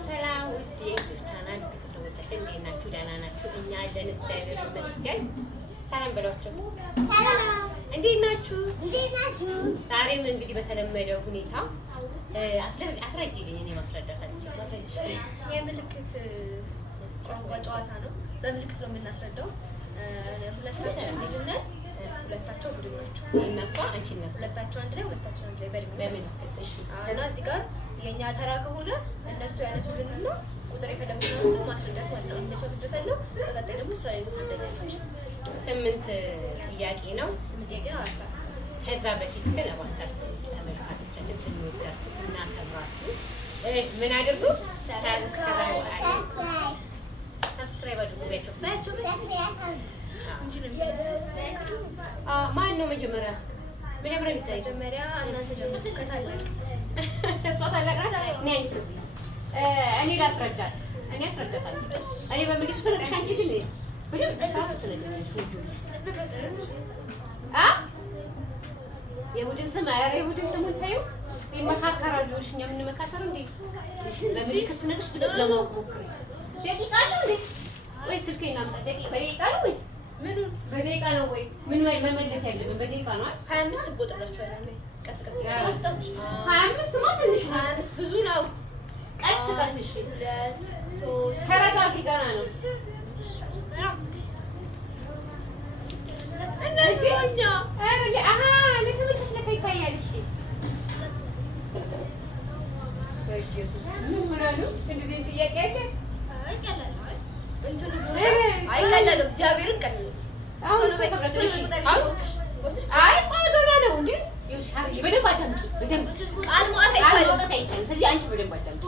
ሰላም ውድ የዩቲዩብ ቻናል ቤተሰቦቻችን እንዴት ናችሁ? ደህና ናችሁ? እኛ አለን እግዚአብሔር ይመስገን። ሰላም በሏቸው። ሰላም እንዴት ናችሁ? እንዴት ናችሁ? ዛሬም እንግዲህ በተለመደው ሁኔታ አስረጅልኝ። እኔ ማስረዳት አልችልም። ማስረጅ የምልክት ቋንቋ ጨዋታ ነው። በምልክት ነው የምናስረዳው። ሁለታችን ቡድን ነን፣ ሁለታቸው ቡድን ናቸው። እነሷ አንቺ እነሱ ሁለታቸው አንድ ላይ፣ ሁለታችን አንድ ላይ በምልክት እሺ። እና እዚህ ጋር የኛ ተራ ከሆነ እነሱ ያነሱልንና ቁጥር የፈለጉትን አንስተው ማስረዳት ማለት ነው። እነሱ አስረዳታለሁ፣ በቀጣይ ደግሞ እሷ ላይ ተሰደደች። 8 ጥያቄ ነው። 8 ጥያቄ ነው። አራት ከዛ በፊት ግን እባካችሁ ተመልካቾቻችን ስንወዳችሁ ስናከብራችሁ ምን አድርጉ? ሰብስክራይብ አድርጉ። ባያቸው እንጂ ነው የሚሰራው። ማን ነው መጀመሪያ የሚታይ? መጀመሪያ እናንተ ጀምሩ። ከታላቅ እሷ ታላቅ ናት። እኔ ላስረዳት። እኔ አስረዳታለሁ። እኔ በምልክት ስለሽ አንቺ ግን በደንብ ሰዓት ትነግሪኛለሽ። የቡድን ስም ኧረ የቡድን ስሙን ታዩ ይመካከራሉ። እሺ እኛ የምንመካከረው እንዴ በምልክት ስነግርሽ ብድግ ለማወቅ ሞክሪ። ደቂቃ ነው እንዴ ወይ ስልኬን ላምጣ? በደቂቃ ነው ወይስ ምኑን? በደቂቃ ነው ወይ ምን መመለስ ያለብን? በደቂቃ ነው አይደል? 25 ትቆጥራችኋለህ። ቀስ ቀስ ያው 25 ነው። ትንሽ ነው። 25 ብዙ ነው። ቀስ ቀስ እሺ። 2 3 ተረጋጊ። ገና ነው። ለተመልካች ለካ ይታያል። እሺ በኢየሱስ ምን ሆነ ነው እንደዚህ ጥያቄ አለ? አይቀላል እንትን አይቀላል። እግዚአብሔርን ቀላል። አይ ቆይ ገና ነው እንዴ? በደንብ አዳምጪ። በደንብ ቃል ማውጣት አይቻልም። ስለዚህ አንቺ በደንብ አዳምጪ።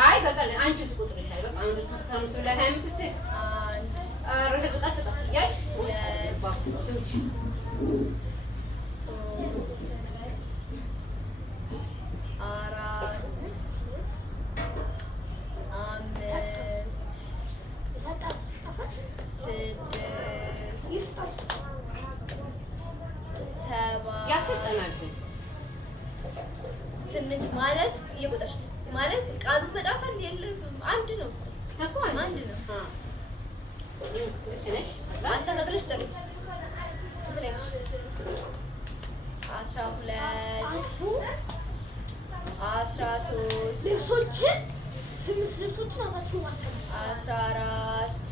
አይ በቃ አንቺ ትቆጥረሻል። በቃ አንድ ሰዓት ብላ 25 ስትል አንድ ቀስ ቀስ እያልሽ 8 ማለት እየቆጠርሽ ማለት ቃሉ መጣት የለም። አንድ ነው እኮ አንድ ነው። አስተካክለሽ ጥሪ 12 13 ልብሶችን 8 ልብሶችን አታጥፉ ማስተካከል 14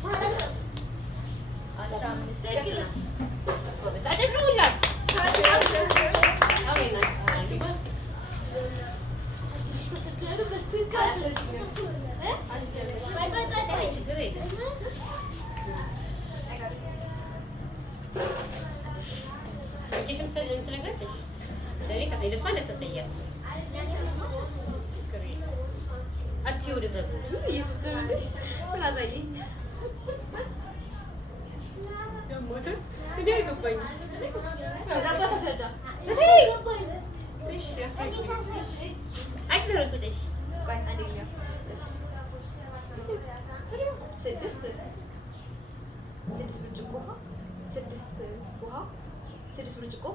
15 6 ብርጭቆ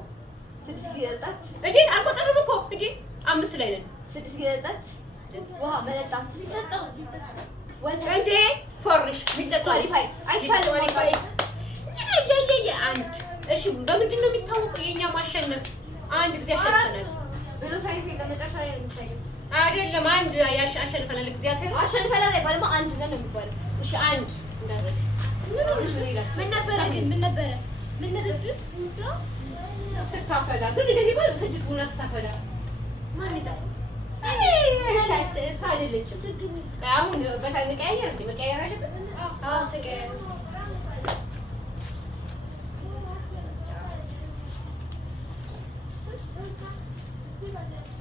6 ጊዜ ጠጣች። እንዴ አልቆጠርም እኮ እንዴ 5 ላይ ነን። 6 ጊዜ ጠጣች። ውሃ መጠጣት ሲጠጣው እንዴ ፎርሽ ዲስኳሊፋይ አይቻልም። አንድ እሺ፣ በምንድን ነው የሚታወቀው የኛ ማሸነፍ? አንድ ጊዜ አሸንፈናል ብሎ ሳይንስ ለመጨረሻ ላይ ነው የሚታየው አይደለም። አንድ አሸንፈናል። እግዚአብሔር አሸንፈናል አይባልም። አንድ ነው የሚባለው። እሺ አንድ እንዳረግ ምን ነበረ ግን ምን ነበረ? ምን ነበር? 6 ቡና ስታፈላ ግን እንደዚህ ባል 6 ቡና ስታፈላ ማን ይጻፈው? እሷ አይደለችም። አሁን በተቀያየር እንደ መቀያየር አለበት። አዎ ተቀያየር።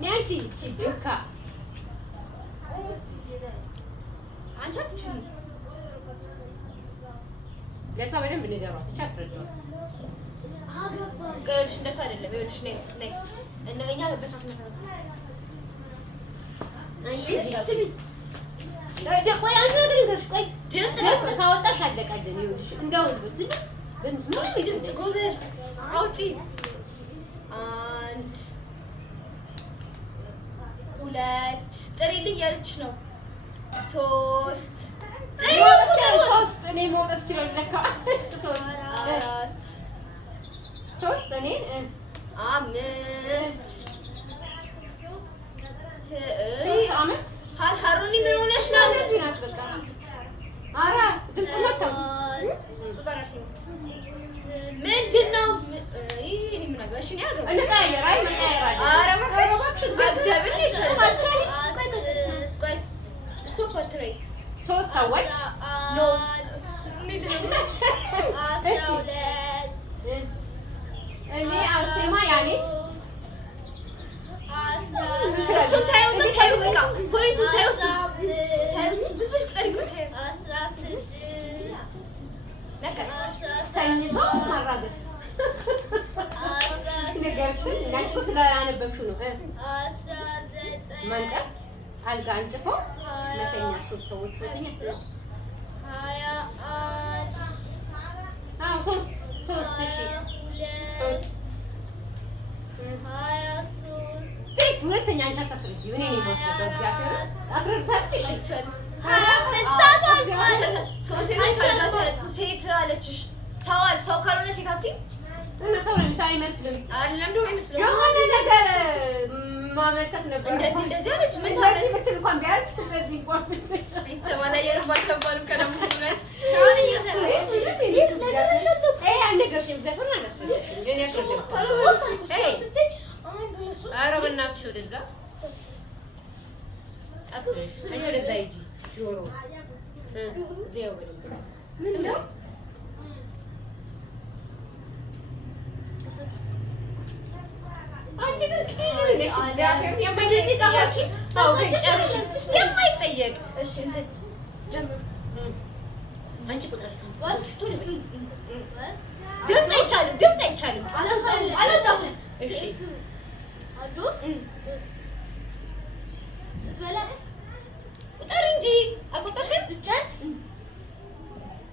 ነጂ ቺዙካ አንቺ አትችይም። ለሷ በደንብ ንገሯት። እቺ አስረዳት። ገሽ እንደሱ አይደለም። ይኸውልሽ ነይ ነይ እንደኛ በሳት መሰረት አንቺ ስሚ ቆይ አንድ ነገር ልንገርሽ። ቆይ ድምፅ ካወጣሽ አለቀልን። ይኸውልሽ እንደው ዝም ምን ድምፅ ጎበዝ አውጪ። 1 2 ጥሪልኝ ያለች ነው 3 3 እኔ መውጣት ይችላል ለካ 3 እኔ 5 3 ዓመት ሀሩኒ ምን ሆነሽ ነው? እዚህ ናት በቃ ኧረ ድምፅ መታው ምንድን ነው? እኔ ምን አገባሽ? እኔ አገባሽ እንቀያየር። አይ መቀያየር አለ። ኧረ እባክሽ እግዚአብሔር ነው ይችላል። ቆይ ስቶፕ አትበይ። 3 ሰዎች ኖ 12 እኔ አርሴማ ያኔት እሱን ታዩ ምን ታዩ በቃ ፖይንቱ ታዩ ብዙ ቁጥር 16 ተኝቶ ማራገጥ ነገርሽን እናንቺ ስላነበብሽው ነው። 19 ማንጨፍ አልጋ አንጥፎ መተኛ 3 ሰዎች መተኛ 21 3 እሺ 3 23 ሁለተኛ አንቺ አታስረጂ። እኔ ነኝ የማስረዳው። እግዚአብሔር አስረድታለሽ። እሺ 25 ሰዓት አልቋል። ሴት አለችሽ። ሰው ካልሆነ ሴት አትይም። እና ሰው ነው አይመስልም። አይደለም ደግሞ አይመስልም። የሆነ ነገር ማመልከት ነበር። እንደዚህ አለች። ምን ታዲያ ብትል እንኳን ቢያንስ እንደዚህ እንኳን ቤተሰብ አላየንም አልሰማንም። ከደሞ ትመት አሁን እየተናገረች ኧረ በእናትሽ ወደዛ አስበሽ እኔ ወደዛ ሂጂ። ጆሮ ሊያው ምን ነው አንቺ ግን ቀይሪ ነሽ። እግዚአብሔር የማይጠየቅ የማይጠየቅ እሺ እንትን ጀምር። አንቺ ቁጥር ድምፅ አይቻልም። ድምፅ አይቻልም። አላዛም እሺ አዶስ ስትበላ ቁጥር እንጂ አልቆጠርሽም። እንጨት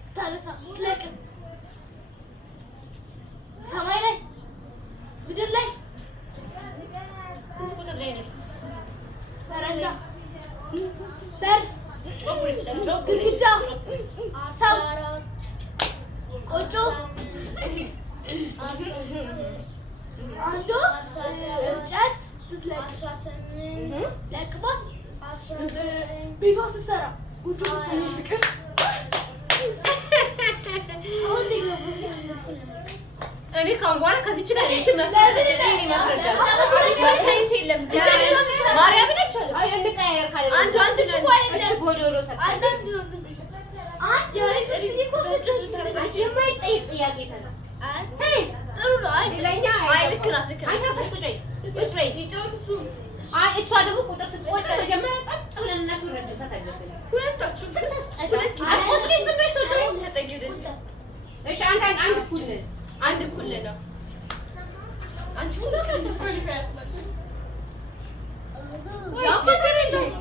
ስታነሳ ስትለቅም ሰማይ ላይ ምድር ላይ ስንት ቁጥር ላይ ነው? በረንዳ በር ግድግዳ ሰው ቆጮ አንዱ እንጨት ስትለቅም ለቅማስ ቤቷ ስትሰራ ጉጆ ፍቅር እኔ ካሁን በኋላ ከዚህ ይችላል እቺ መስራት እኔ ማስረዳት ሳይንስ የለም። ማርያም ነች አለ አይ እንቀያየር ካለ አንዱ አንድ ነው። እቺ ጎዶሎ ሰጣ አንዳንድ ነው አንድ ያለሽ አንቺ የማይጠይቅ ጥያቄ ሰጣ ጥሩ ነው። ለኛ አይ ልክ ናት ልክ ናት። አንቺ አፍሽ ቁጭ በይ ይጫወት እሱ አይ እሷ ደግሞ ቁጥር ስትቆጥር መጀመሪያ ጸጥ ብለን እናት ረጅም አለብን። ሁለታችሁ ሁለት ጊዜ አቆጥሪን ዝም ብለሽ ተጠጊ ወደዚህ። እሺ አንድ እኩል ነው። አንቺ ሁሉ ከዚህ ኳሊፋይ ያስባችሁ ያው ችግር የለውም።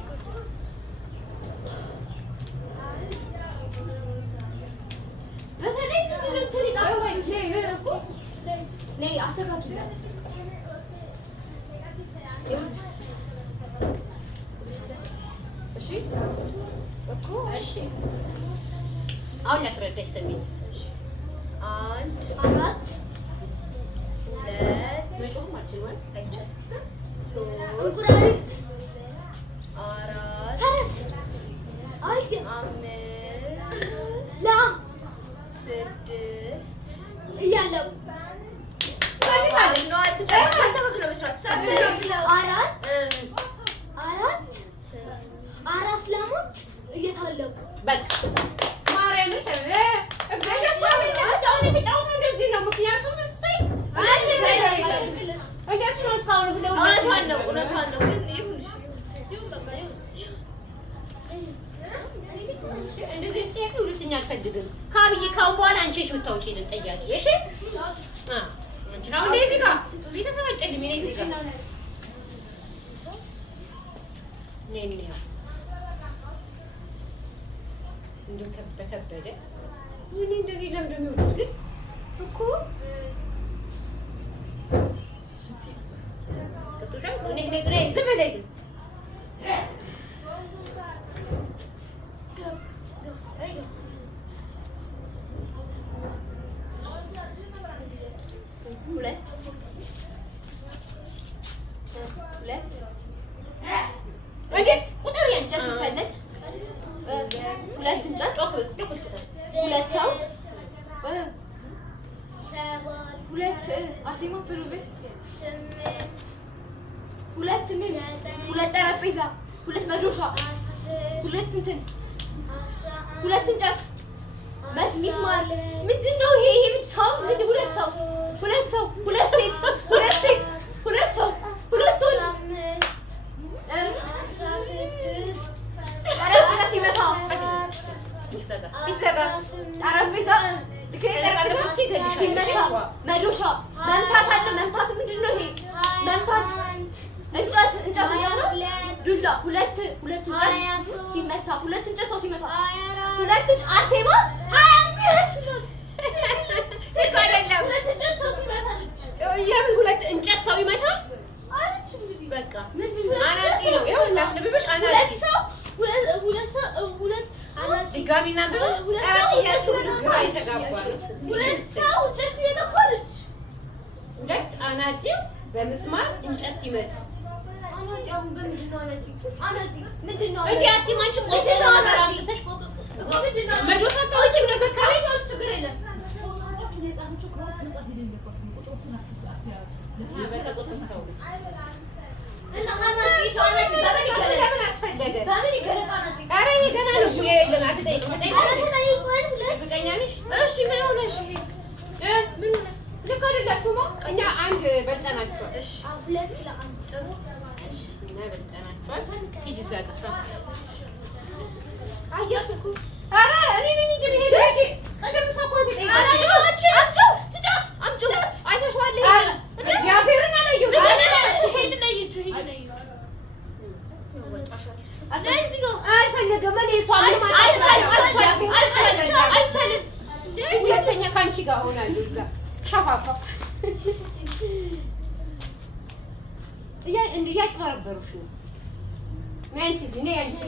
በተለይ ምንድን ነው እንትን ይጻፋችሁ ነይ አስተካክላለሁ። እሺ እኮ እሺ አሁን ያስረዳሽ ስሚኝ። አንድ 4 ሁለት መጮህ ማልችል አይቻልም። እንቁራሪት 4 ፈረስ አይ 5 ላም 6 እያለው ነው አትጨርም። አስተካክሎ መስራት አራት ላሞች እየታለቡ በቃ ማርያም እግዚአብሔር አሁን የተጫወቱ እንደዚህ ነው። ምክንያቱም እስቲ እንደሱ ነው። እስካሁን እውነቷን ነው ግን ይሁን እሺ እንደዚህ ጥያቄ ሁለተኛ አልፈልግም። ካብዬ ካሁን በኋላ አንቺ ነሽ የምታውጪልን ጥያቄ። እሺ አንቺ ነው እንደዚህ ጋር ቤተሰብ አጨልም እኔ እዚህ ጋር ነኝ ነው እንደው ከበደ እኔ እንደዚህ ለምንድን ነው የሚወጡት ግን እኮ ከቶሻ እኔ ዝም በለኝ እንዴት ቁጥር የእንጨት ሲፈለጥ ሁለት እንጨት ሁለት ሰው ሁለት አሲማ ቶሎ በይ ሁለት ምን ሁለት ጠረጴዛ ሁለት መዶሻ ሁለት እንትን ሁለት እንጨት ሚስማር ምንድን ነው ይሄ? ምን ሰው ምን ሁለት ሰው ሁለት ሰው ሁለት ሴት ሁለት ሴት ሁለት ሰው ሁለት ወንድ ጠረጴዛ ሲመታ ጠረጴዛ ሲመታ መዶሻ መምታት አለ። መምታት ምንድን ነው ይሄ? መምታት እንጨት እንጨት ነው። ዱላ ሁለት እንጨት ሲመታ ሁለት እንጨት ሰው ሲመታ ሁለት አርሴማ 25 አይደለም። ሁለት እንጨት ሰው ሲመታ የምን ሁለት እንጨት ሰው ይመታል? አለች እንግዲህ በቃ አናጺ ነው። ይኸው እናስነብብሽ አናጺ ሁለት ድጋሚና ግራ የተጋባ ነው። ሁለት ሰው እንጨት ሲመታ እኮ አለች። ሁለት አናጺው በምስማር እንጨት ሲመቱ አናጺ አሁን በምንድን ነው አናጺ ምንድን ነው እንዴ? አትይም አንቺ ቆይ ነው ነገር አምጥተሽ ምንድን ነው መዶሻ ታውቂ ነገር ካለሽ ችግር የለም። ለምን አስፈለገ? በምን ይገለጻ አናጺ? ኧረ ይሄ ገና ነው። የለም አትጠይቂ። እርግጠኛ ነሽ? እሺ ምን ሆነሽ? ምን ሆነ? ልክ አይደላችሁማ። እኛ አንድ በልጠናችኋል። እሺ ሁለት ለአንድ ጥሩ እና በልጠናችኋል። ሂጂ እዛ ጋር አየሽ እኮ ኧረ እኔ ነኝ እንጂ የምሄደው ሂጂ። ቀደም ሰው እኮ አምጪው ስጫት አምጪው አይተሽዋል? እግዚአብሔርን አላየሁም። አልፈለገም። እኔ እሷ ምንም አይቻልም። ሁለተኛ ከአንቺ ጋር እሆናለሁ እዛ ሸፋፋ እያጭበረበሩሽ ነው። ነይ አንቺ እዚህ ነይ አንቺ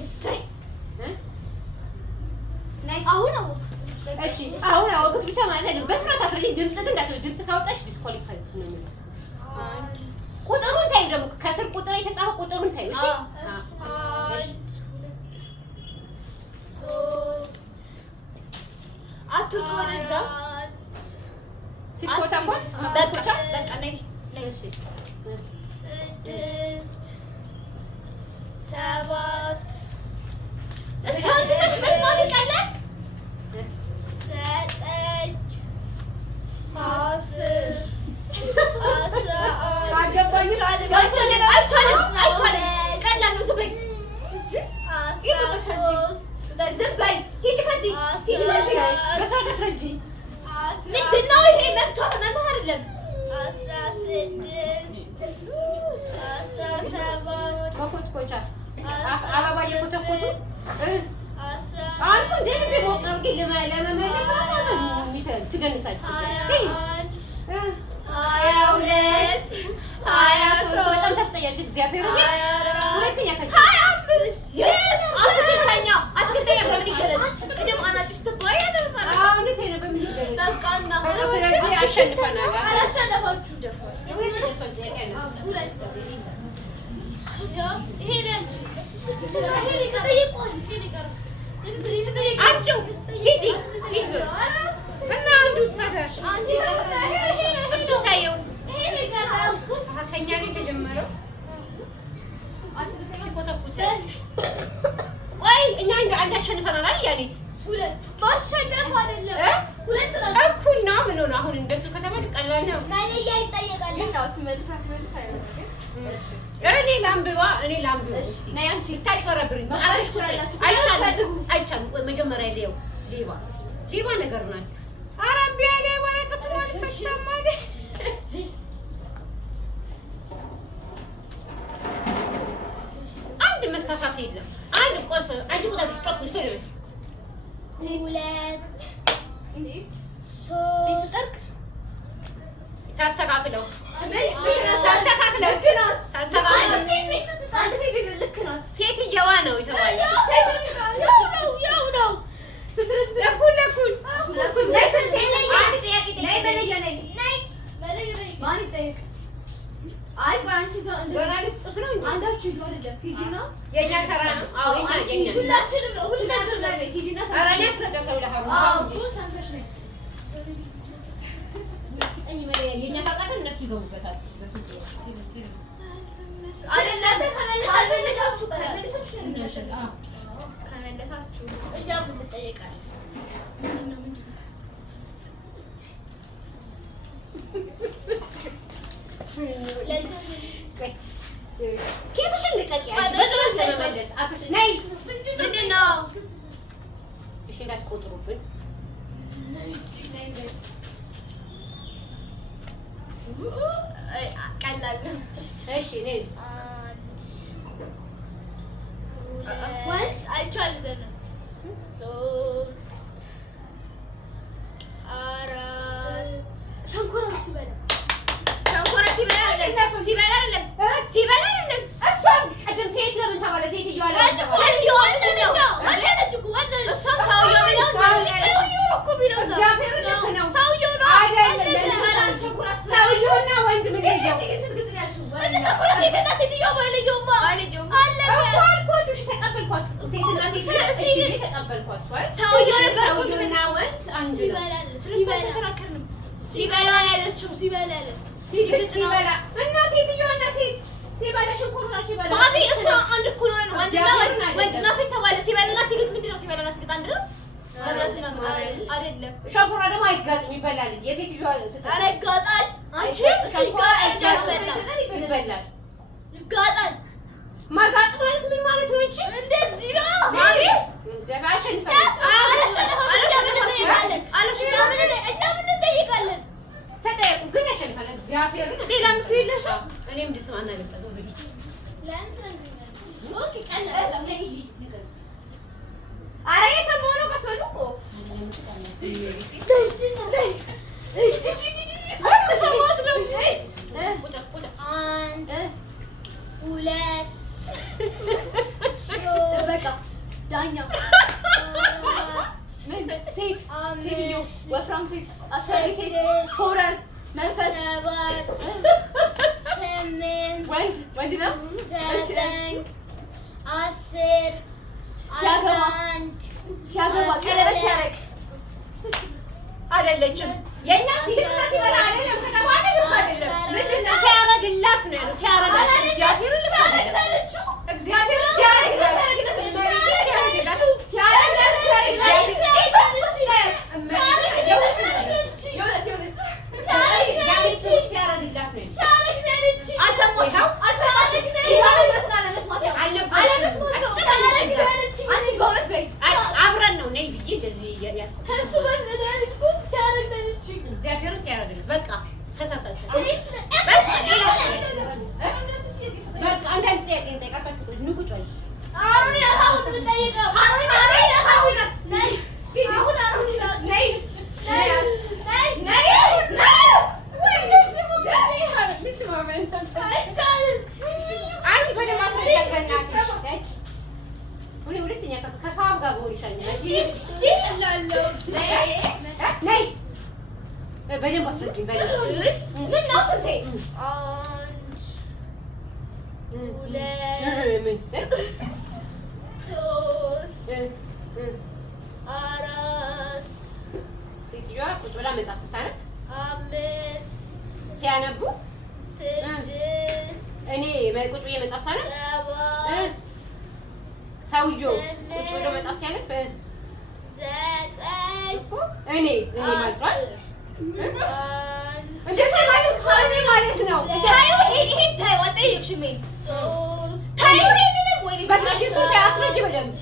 አሁን አወኩት። እሺ አሁን አወኩት ብቻ ማለት አይደለም። በስርዓት አስረጂኝ። ድምፅ ግን እንዳትወጪ። ድምፅ ካወጣሽ ዲስኳሊፋይ ነው የሚሆነው። ቁጥሩን ታዩ ደግሞ ከስር ቁጥር የተጻፈው ቁጥሩን ታዩ። እሺ ሶስት አትውጡ ወደዛ ሲኮታኮት በቃ ነይ ነይ። እሺ 6 7 እሷን ትተሽ መስማት ይቀላል። 9 10 አይቻልም። ቀላል ነው። ዝም በይ ዝም በይ። ሂጂ ከዚህ ሂጂ። በስርዓት አስረጂኝ። ምንድን ነው ይሄ? መምታት አይደለም። 16 17 ኮኮች አበባ እየኮተኮቱ አንዱ እንደልብ ሞቀር ግን ለመመለስ ትደንሳለች። 22 23 በጣም ታስጠያለሽ። እግዚአብሔር ሁለተኛ 25 አትክልተኛ በምን ይገለጽ? ቅድም አናጺ ስትባይ ስለዚህ አሸንፈናል። አላሸነፋችሁ ደፋር አምጪው ሂጂ ሂጂ እና አንዱ ሰራሽ እሱ ታየው ከእኛ ነው የተጀመረው። ሲኮተኩት ቆይ እኛ አንድ አሸንፈናል አይደል? ያኔት ሁለት ማሸነፍ አይደለም ሁለት ነው እኩል ነው። ምን ሆነ አሁን? እንደሱ ከተባለ ቀላል ነው። ማለያ ይጠየቃል። እኔ ላምብባ እስቲ ነይ አንቺ ታጭበረብሪኝ። አይቻልም። ቆይ መጀመሪያ ሌባ ነገር ናችሁ። ኧረ እምቢ አለ ወረቀቱ አልፈታም አለ። አንድ መሳሳት የለም። አንድ ቆስ አንቺ ቁጣ ትጫወት ነው። ሁለት ሶስት ታስተካክለው ሴትየዋ ነው የተባለው። ያው ነው እኩል ለእኩል ማን ይጠየቅ? አይ ቆይ አንቺ እዛው እንደገና ልትጽፍ ነው እንዴ? አንዳችሁ ሂዱ አይደለም ሂጂና የኛ ተራ ነው። አዎ የኛ ሁላችንም ነው ሁላችንም ላይ ሂጂና ኧረ እኔ አስረዳታለሁ ለሀሩ። አዎ ሰምተሽ ነው የኛ ታውቃለህ እነሱ ይገቡበታል። በሱ አይደለም ከመለሳችሁ እኛም እንጠየቃለን። ኬስሽን ልቀቂ። በስራት ለመመለስ ነይ። ምንድን ነው? እሺ እንዳትቆጥሩብን። ቀላል ነው። እሺ ነይ። ወንድ አይቻልም። 3 4 ሸንኮራ ሲበላ አይደለም። እሷም ቅድም ሴት ለምን ተባለ? ሴትዮዋ ሰውየውና ወንድ ምን ሸንኮራ ደግሞ አይጋጥም፣ ይበላል። የሴትዮዋ ኧረ ይጋጣል። አንቺ ይበላል። ይጋጣል። ማጋጥ ማለት ምን ማለት ነው? እንጂ እንደዚህ ነው። ተጠየቁ ግን ያሸንፋል። እግዚአብሔርን ሌላ የምትይው የለሽም? እኔም እንድስማ እናለበት ወደፊት ኧረ የሰማሁ ነው መስሎኝ እኮ አንድ ሁለት በቃ ዳኛ ሴት ሴትዮ ወፍራም ሴት አስፈሪ ሴት ሆረር መንፈስ 7 8 ወንድ ነው 9 10 ሲያገባ ቀለበት ሲያደርግ አይደለችም። የኛ ሲትና ሲበላ አይደለም ከተባለ አይደለም። ምንድነው ሲያረግላት ነው ያለው። ሲያረጋት እግዚአብሔርን ልታረጋለች። እግዚአብሔርን ሲያረግላት አብረን ነው ነይ ብዬ እንደዚህ ከእሱ እግዚአብሔርን ሲያረግላት በቃ ተሳሳች። በቃ አንዳንድ ጥያቄ እንጠይቃታችሁ። ንቁጭ ወይ በደንብ አስረጅኝ። ምን ነው ስንቴ? 1 2 3 4 ሴትዮዋ ቁጭ ብላ መጽሐፍ ስታነብ 5 ሲያነቡ 6 እኔ ቁጭ ብዬ መጽሐፍ ሳነብ 7 ሰውዬው ቁጭ ብሎ መጽሐፍ ሲያነብ 9 እኔ ማጥሯል እንዴት ማለት ነው? ታዩ ይሄን ታዩ አጠይቅሽም 3 ታዩ ይሄንን ወይ በቃ እሺ እሱ ታስረጅ በደንብ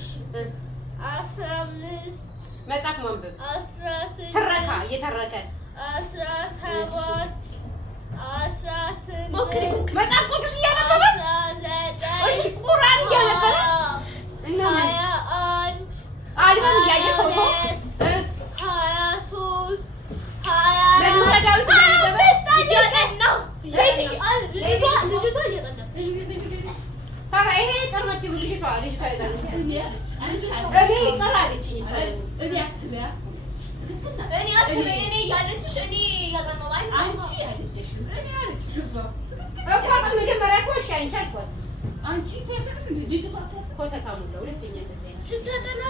15 መጽሐፍ ማንበብ 16 ትረካ እየተረከ 17 18 ሞክሪ መጽሐፍ ቅዱስ እያነበበ 19 እሺ ቁርአን እያነበበ እና 21 አልበም እያየ ፎቶ 23 መዝሙረ ዳዊት እያነበበ እያጠና ሴት ልጅቷ ያዛለች እኔ ቀራለችኝ እሷ እኔ አትበያ እኔ አትበይ እኔ እያለችሽ እኔ እያጠናሁ አንቺ አይደለሽም እኔ አለች ልጅቷ እኮ መጀመሪያ እኮ እሺ አንቺ አልኳት አንቺ ተከፍ ልጅቷ ኮተታ ሙሉ ሁለተኛ እንደዚህ ስታጠና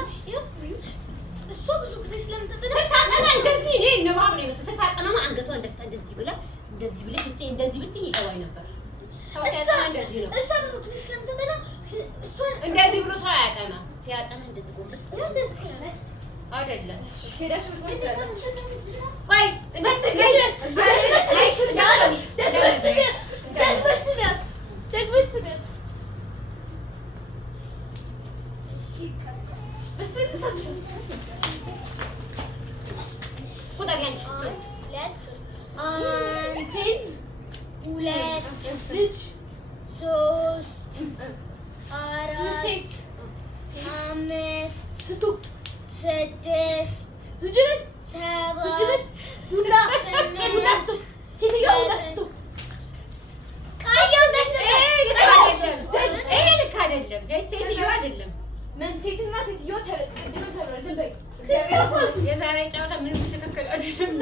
እሷ ብዙ ጊዜ ስለምታጠና ስታጠና እንደዚህ እኔ ንባብ ነው የመሰለኝ ስታጠናማ አንገቷን ደፍታ እንደዚህ ብላ እንደዚህ ብለሽ እንደዚህ ብትይ ይገባኝ ነበር ሰው ሲያጠና እንደዚህ ነው እሷ ብዙ ጊዜ ስለምታጠና እሷን እንደዚህ ብሎ ሰው አያጠና ሲያጠና እንደዚህ ጎንበስ እንደዚህ ብለሽ አይደለም ሄዳሽ መስራት ቆይ የዛሬ ጨዋታ ምንም ትክክል አይደለም።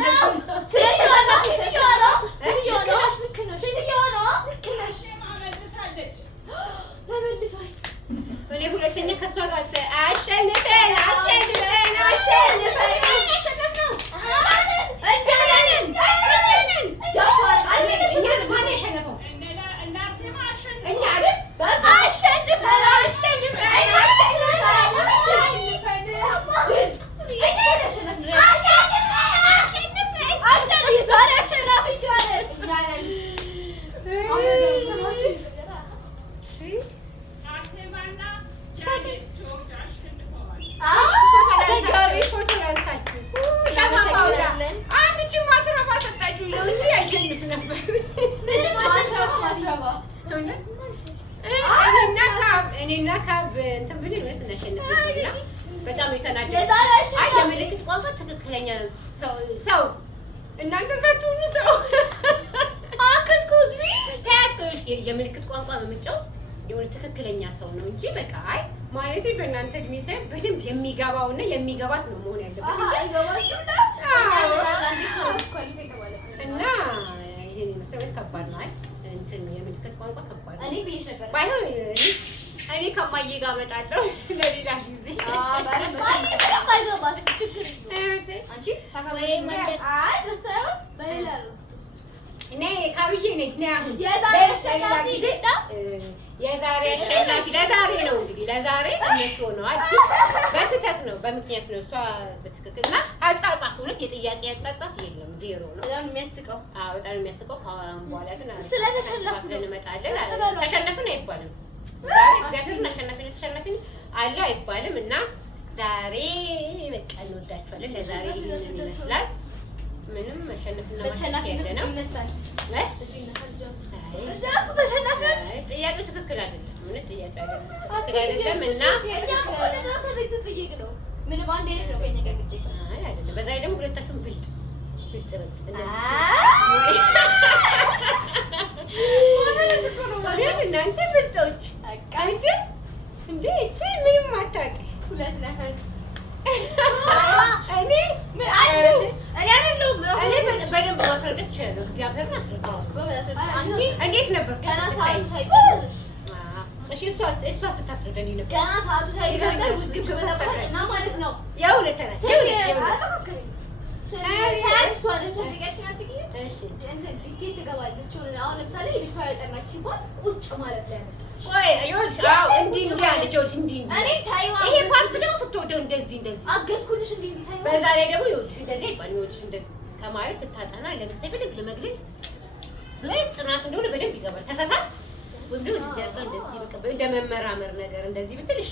እኔ ሁለተኛ ከእሷ ጋር አሸንፈን እኔና ካብ እንትን ብለን ወይስ እናሸንፍና በጣም የተናደደ አይ የምልክት ቋንቋ ትክክለኛ ሰው እናንተ ሳትሆኑ ሰው አክስኩዝሚ ታያቶሽ የምልክት ቋንቋ መምጫው የሆነ ትክክለኛ ሰው ነው እንጂ በቃ አይ ማለት በእናንተ እድሜ ሳይሆን በደንብ የሚገባውና የሚገባት ነው መሆን ያለበት እና ይሄን መሰረት ከባድ ነው። አይ እንትን የምልክት ቋንቋ ከባድ ነው። እኔ ብዬሽ ነበር ባይሆን እኔ ከማዬ ጋር እመጣለሁ ለሌላ ጊዜ። እኔ ካብዬ ነኝ አሁን የዛሬ አሸናፊ ለዛሬ ነው እንግዲህ ለዛሬ እነሱ ሆነዋል። በስህተት ነው በምክንያት ነው እሷ በትክክልና አጻጻፍ እውነት የጥያቄ አጻጻፍ የለም ዜሮ ነው። በጣም የሚያስቀው በጣም የሚያስቀው ከአሁን በኋላ ግን ስለተሸነፍን እንመጣለን። ተሸነፍን አይባልም ዛሬ እግዚአብሔርን አሸናፊነት ተሸናፊን አለ አይባልም እና ዛሬ በቃ እንወዳቸዋለን። ለዛሬ ይሄንን ይመስላል። ምንም አሸናፊና ተሸናፊነት ነው ይነሳል ጃሱ ተሸናፊዎች ጥያቄው ትክክል አይደለም። ምን ጥያቄ አይደለም እና ምንም አንድ አይነት ነው ከኛ ጋር ግጭት አይደለም። በዛ ላይ ደግሞ ሁለታችሁም ብልጥ እናንተ ብልጦች እንደ እቺ ምንም አታውቂ ሁለት ነፈስ እኔ በደንብ ማስረዳት እችላለሁ። እግዚአብሔርን አስረዳለሁ። አንቺ እንዴት ነበር ገና ሰዓቱ ሳይጨርስ እሺ እሷ ስታስረዳኝ ነበር ገና ሰዓቱ ሳይጨርስ ውዝግብ ተፈጠረና ማለት ነው። ያው ለተነስ ዲቴል ትገባለች። አሁን ለምሳሌ ልጅቷ ያጠናች ሲባል ቁጭ ማለት ላይ ይሄ ፓርት ደግሞ ስትወደው እንደዚህ አገዝኩልሽ እንዴ ታይዋ በዛ ላይ ደግሞ ይኸውልሽ እንደዚህ አይባልም። ይኸውልሽ እንደዚህ ከማለት ስታጠና ለምሳሌ በደንብ ለመግለጽ ጥናት እንደሆነ በደንብ ይገባል። ተሳሳትኩ ወይም ደግሞ እንደዚህ አድርጋ እንደዚህ በቃ እንደ መመራመር ነገር እንደዚህ ብትል እሺ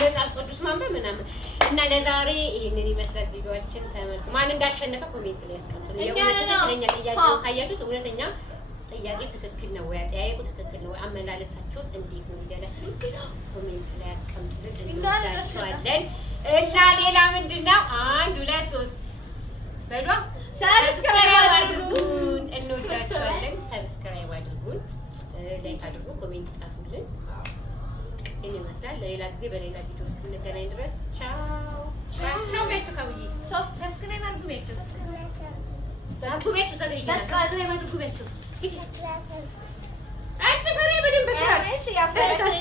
መጽሐፍ ቅዱስ ማንበብ ምናምን እና ለዛሬ ይሄንን ይመስላል ቪዲዮአችን። ተመልኩ ማን እንዳሸነፈ ኮሜንት ላይ ያስቀምጡ። ትክክለኛ ጥያቄ ካያችሁት እውነተኛ ጥያቄው ትክክል ነው ወይ አጠያየቁ ትክክል ነው ወይ አመላለሳችሁስ እንዴት ነው እያላችሁ ኮሜንት ላይ ያስቀምጡልን። እንወዳችኋለን። እና ሌላ ምንድነው 1 2 3 በሏ ሰብስክራይብ አድርጉን። እንወዳችኋለን። ሰብስክራይብ አድርጉን፣ ላይክ አድርጉ፣ ኮሜንት ጻፉልን። ይሄን ይመስላል። ለሌላ ጊዜ በሌላ ቪዲዮ እስክንገናኝ ድረስ ቻው ቻው ቤቱ ካውዬ ቻው። ሰብስክራይብ አድርጉ ቤቱ አድርጉ ቤቱ ዘገይ ሰብስክራይብ አድርጉ ቤቱ እቺ አትፈሪ በደንብ በስርዓት እሺ ያፈለሽ